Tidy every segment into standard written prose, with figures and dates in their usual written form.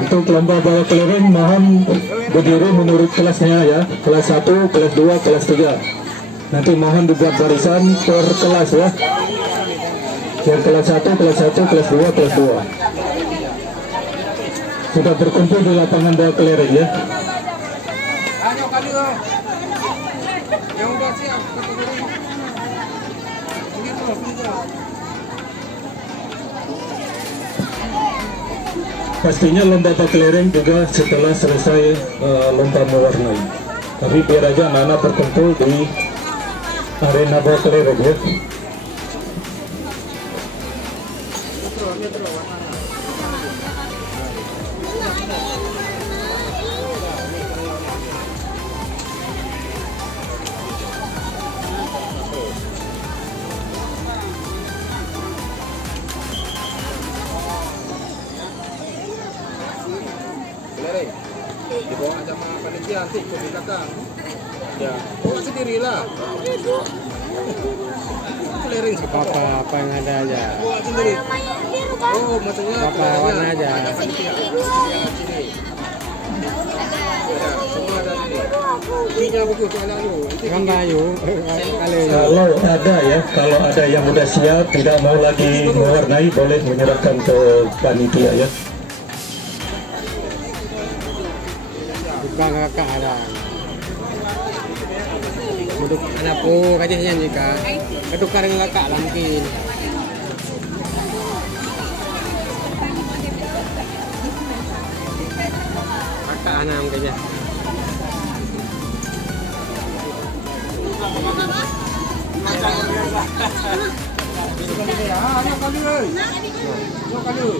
Untuk lomba bawa kelereng mohon berdiri menurut kelasnya ya, kelas 1, kelas 2, kelas 3. Nanti mohon dibuat barisan per kelas ya. Yang kelas 1, kelas 1, kelas 2, kelas 2. Sudah berkumpul di lapangan bawa kelereng ya. Pastinya lomba bawa kelereng juga setelah selesai lomba mewarnai. Tapi biar aja anak-anak berkumpul di arena bawa kelereng ya. Dibawa sama panitia nanti ke belakang. Ya, bawa sendirilah. Kelereng apa yang ada aja. Bawa sendiri. Oh, maksudnya apa warna aja. Ada panitia. Semua ada sini. Tiga buku soalan lu. Gambar yuk. Kalau ada ya, kalau ada yang udah siap tidak mau lagi mewarnai boleh menyerahkan ke panitia ya. Kakak ada duduk anakku kajahnya jika kedukar dengan kakak lah mungkin kakak anak kayaknya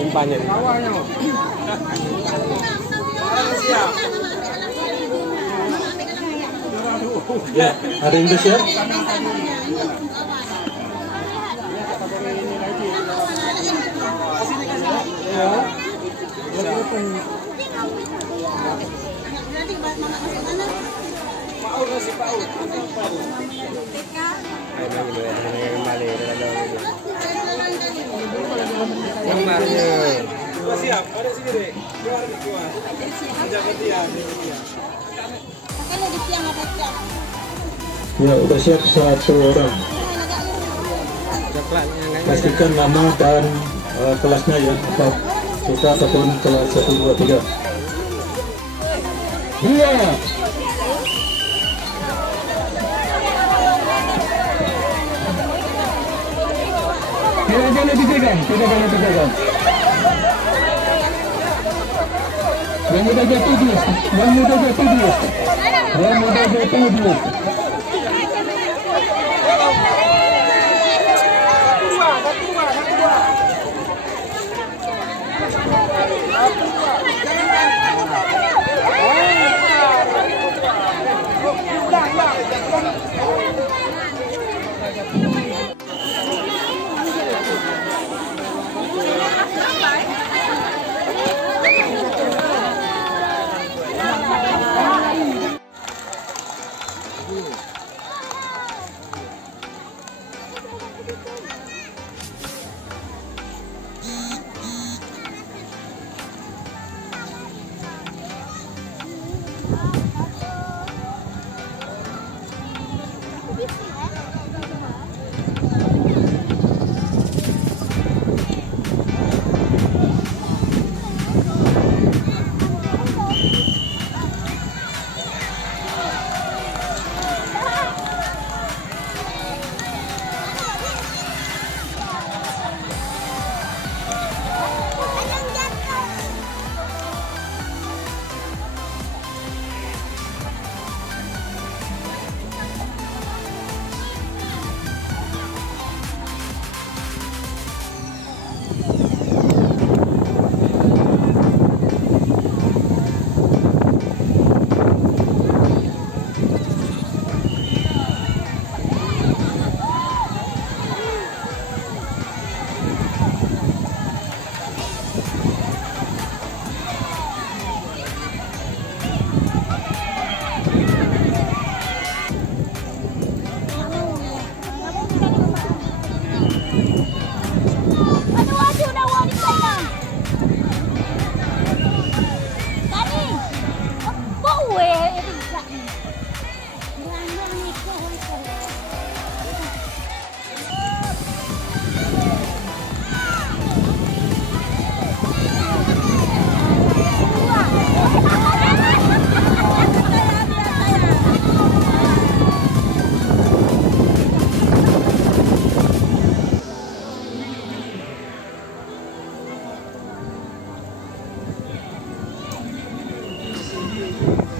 umpannya Ya, ada yang siap? Gambarnya siap, ada sini deh. Keluar. Menjaga dia. Ya, udah siap 1 orang. Pastikan nama dan kelasnya ya, apa kita ataupun kelas 1, 2, 3. Iya. Tidak boleh dipegang, tidak boleh dipegang. Yang mudah jatuh dulu, yang mudah jatuh dulu, yang mudah jatuh dulu. Thank you.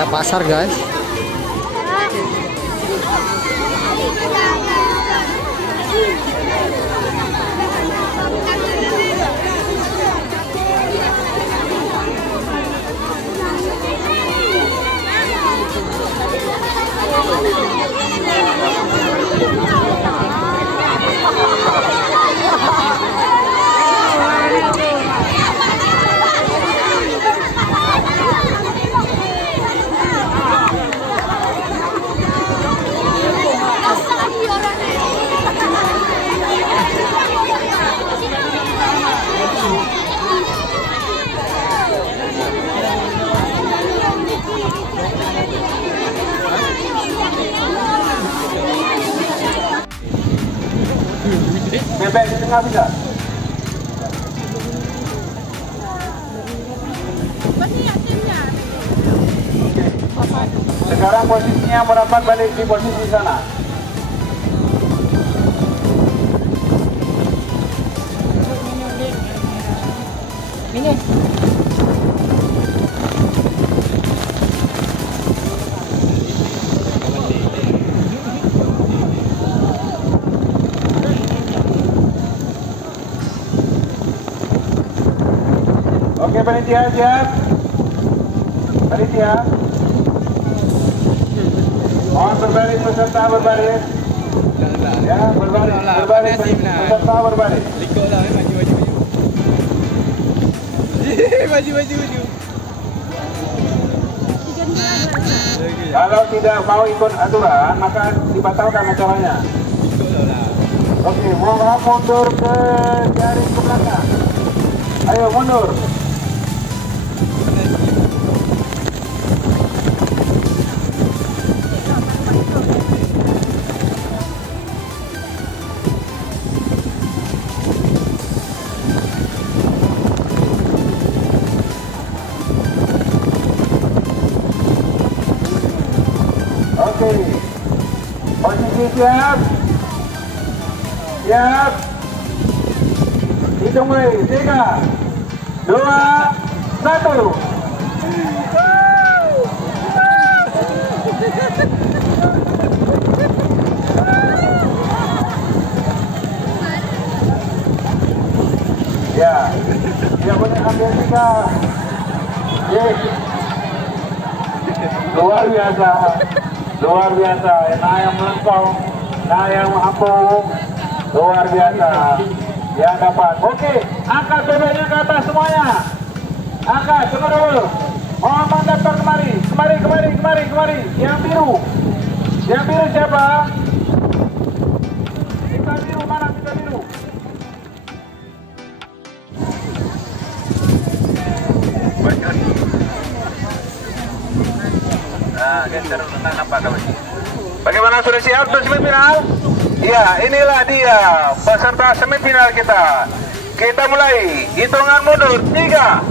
Kayak pasar guys. Bebek di tengah bisa. Sekarang posisinya merapat balik di posisi sana. Ini. Oke, panitia siap. Panitia. Mohon berbaris peserta berbaris. Ya, berbaris peserta berbaris. Maju. Kalau tidak mau ikut aturan, maka dibatalkan acaranya. Oke, mohon mundur ke jaring ke belakang. Ayo mundur. Oke, posisi siap, siap, hitung mulai, 3, 2, 1. Ya, dia boleh ambil 3. Luar biasa, nah yang melengkung, nah yang mengapung, luar biasa, yang dapat. Oke, angkat bebeknya ke atas semuanya, angkat, tunggu dulu, mohon mendaftar kemari, yang biru siapa? Kita biru, mana kita biru? Nah, geser tentang apa kawan? Bagaimana, sudah siap untuk semifinal? Iya, inilah dia peserta semifinal kita. Kita mulai hitungan mundur 3,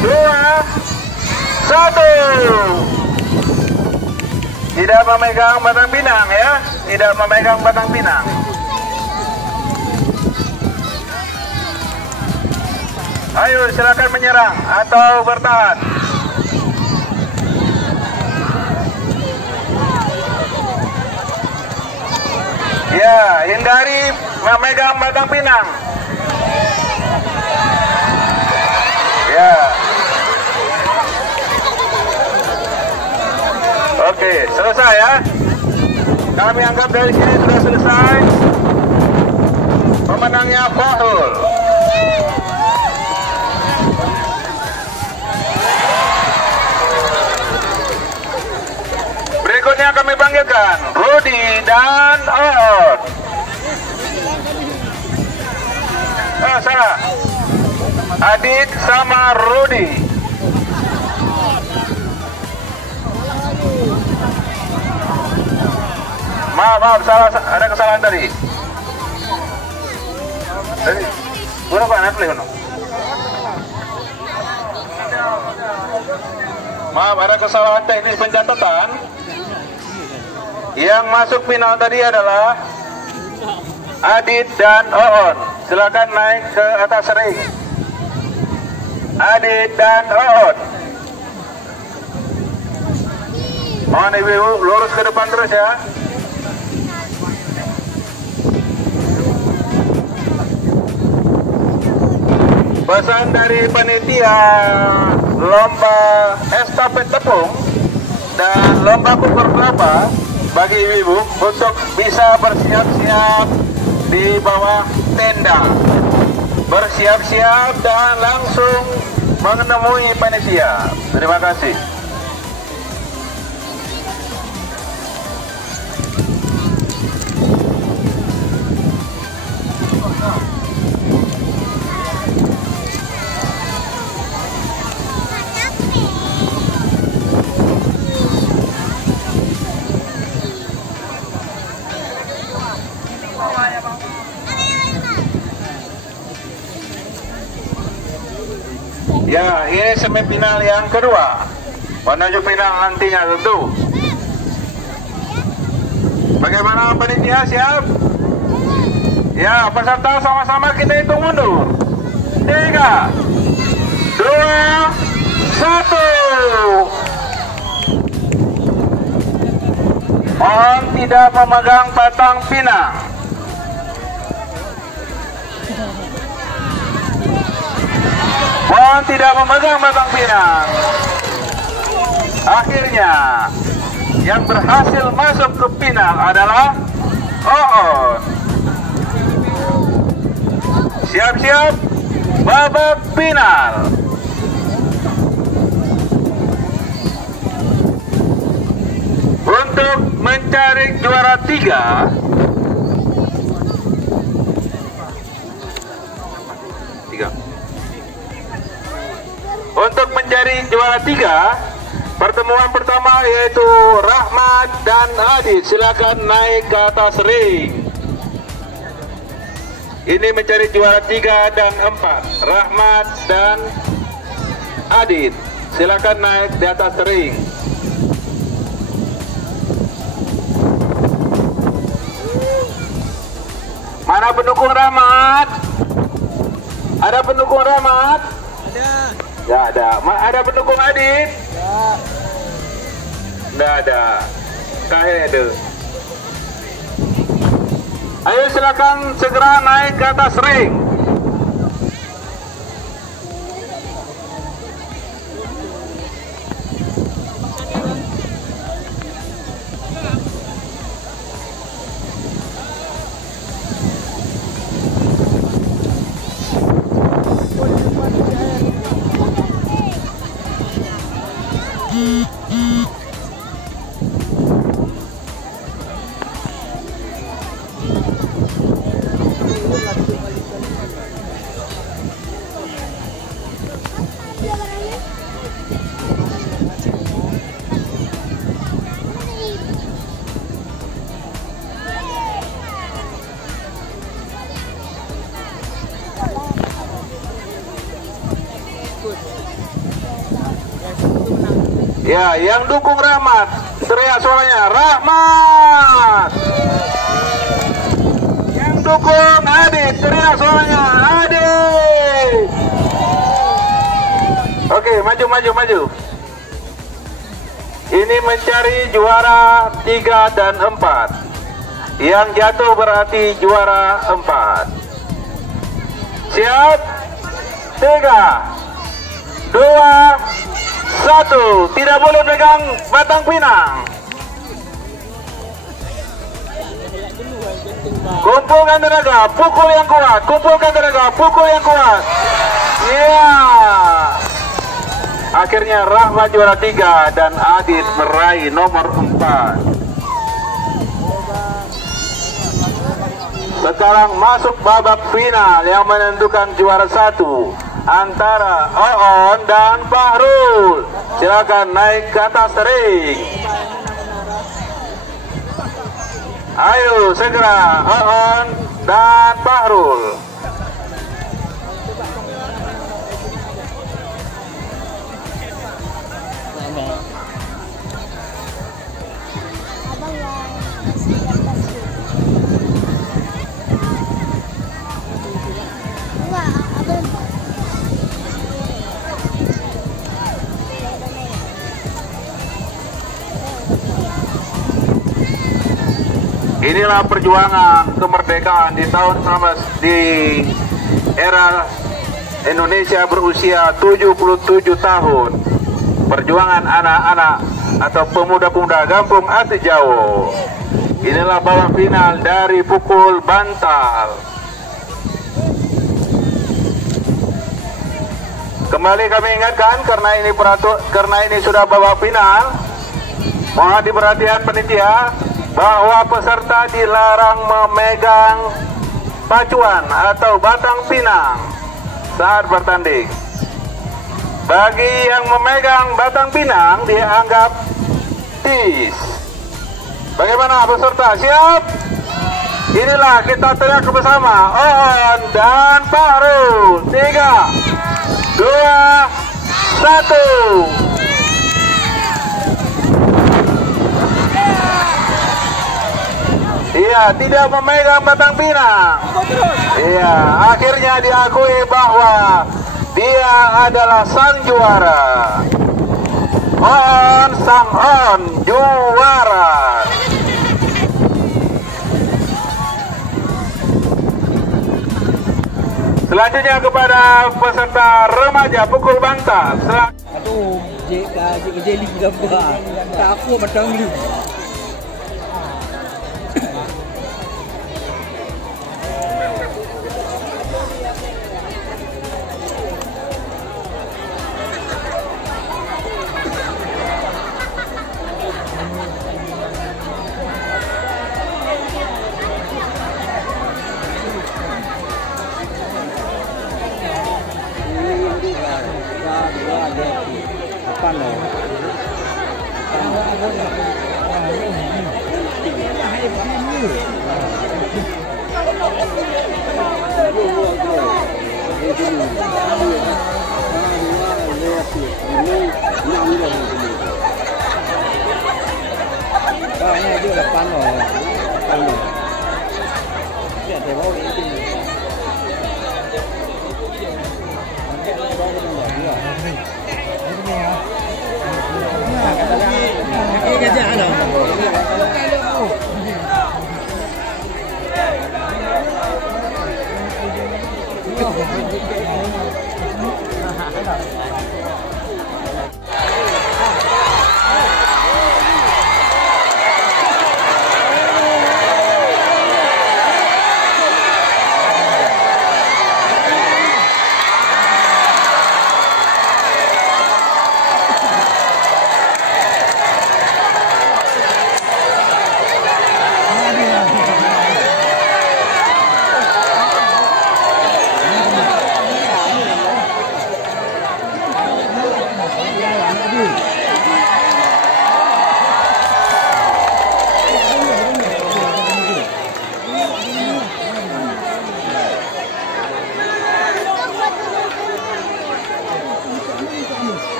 2, 1. Tidak memegang batang pinang ya, tidak memegang batang pinang. Ayo silakan menyerang atau bertahan. Ya, hindari memegang batang pinang. Ya. Oke, selesai ya. Kami anggap dari sini sudah selesai. Pemenangnya Fahrul. Berikutnya kami panggilkan Rudi dan Oon. Salah. Adit sama Rudi. Maaf, salah, ada kesalahan tadi. Berapa anak play no? Maaf, ada kesalahan teknis pencatatan. Yang masuk final tadi adalah Adit dan Oon. Silakan naik ke atas ring. Adit dan Oon. Mohon ibu-ibu lurus ke depan terus ya. Pesan dari panitia lomba estafet tepung dan lomba kukur kelapa bagi ibu-ibu untuk bisa bersiap-siap di bawah tenda. Bersiap-siap dan langsung menemui panitia. Terima kasih. Ya, ini semifinal yang kedua menuju final nantinya tentu. Bagaimana panitia, siap? Ya, peserta sama-sama kita hitung mundur. 3, 2, 1. Mohon tidak memegang batang pinang. Mohon tidak memegang batang pinang. Akhirnya yang berhasil masuk ke final adalah Oon. Siap-siap babak final. Untuk mencari juara 3, untuk menjadi juara 3, pertemuan pertama yaitu Rahmat dan Adit. Silakan naik ke atas ring. Ini mencari juara 3 dan 4. Rahmat dan Adit, silakan naik di atas ring. Mana pendukung Rahmat? Ada pendukung Rahmat? Ada. Ya ada. Ada pendukung Adit? Ya. Nggak ada. Kayak itu. Ayo silakan segera naik ke atas ring. Ya, yang dukung Rahmat, teriak suaranya, Rahmat. Yang dukung Adit, teriak suaranya, Adit. Oke, maju. Ini mencari juara 3 dan 4. Yang jatuh berarti juara 4. Siap? 3, 2, 1. Tidak boleh pegang batang pinang. Kumpulkan tenaga, pukul yang kuat. Kumpulkan tenaga, pukul yang kuat. Ya. Akhirnya Rahmat juara 3 dan Adit meraih nomor 4. Sekarang masuk babak final yang menentukan juara 1 antara Oon dan Fahrul. Silakan naik ke atas ring. Ayo segera Oon dan Fahrul. Inilah perjuangan kemerdekaan di tahun 19 di era Indonesia berusia 77 tahun. Perjuangan anak-anak atau pemuda-pemuda Kampung Atijau. Inilah babak final dari pukul bantal. Kembali kami ingatkan karena ini sudah babak final, mohon diperhatikan panitia bahwa peserta dilarang memegang pacuan atau batang pinang saat bertanding. Bagi yang memegang batang pinang dianggap tis. Bagaimana peserta? Siap? Inilah kita teriak bersama. On dan baru 3, 2, 1. Iya, tidak memegang batang pinang. Iya, akhirnya diakui bahwa dia adalah sang juara. Sang On juara. Selanjutnya kepada peserta remaja pukul bantal. Aduh, jadi gambar. Tak aku macam ni. Ini dia 8 rồi.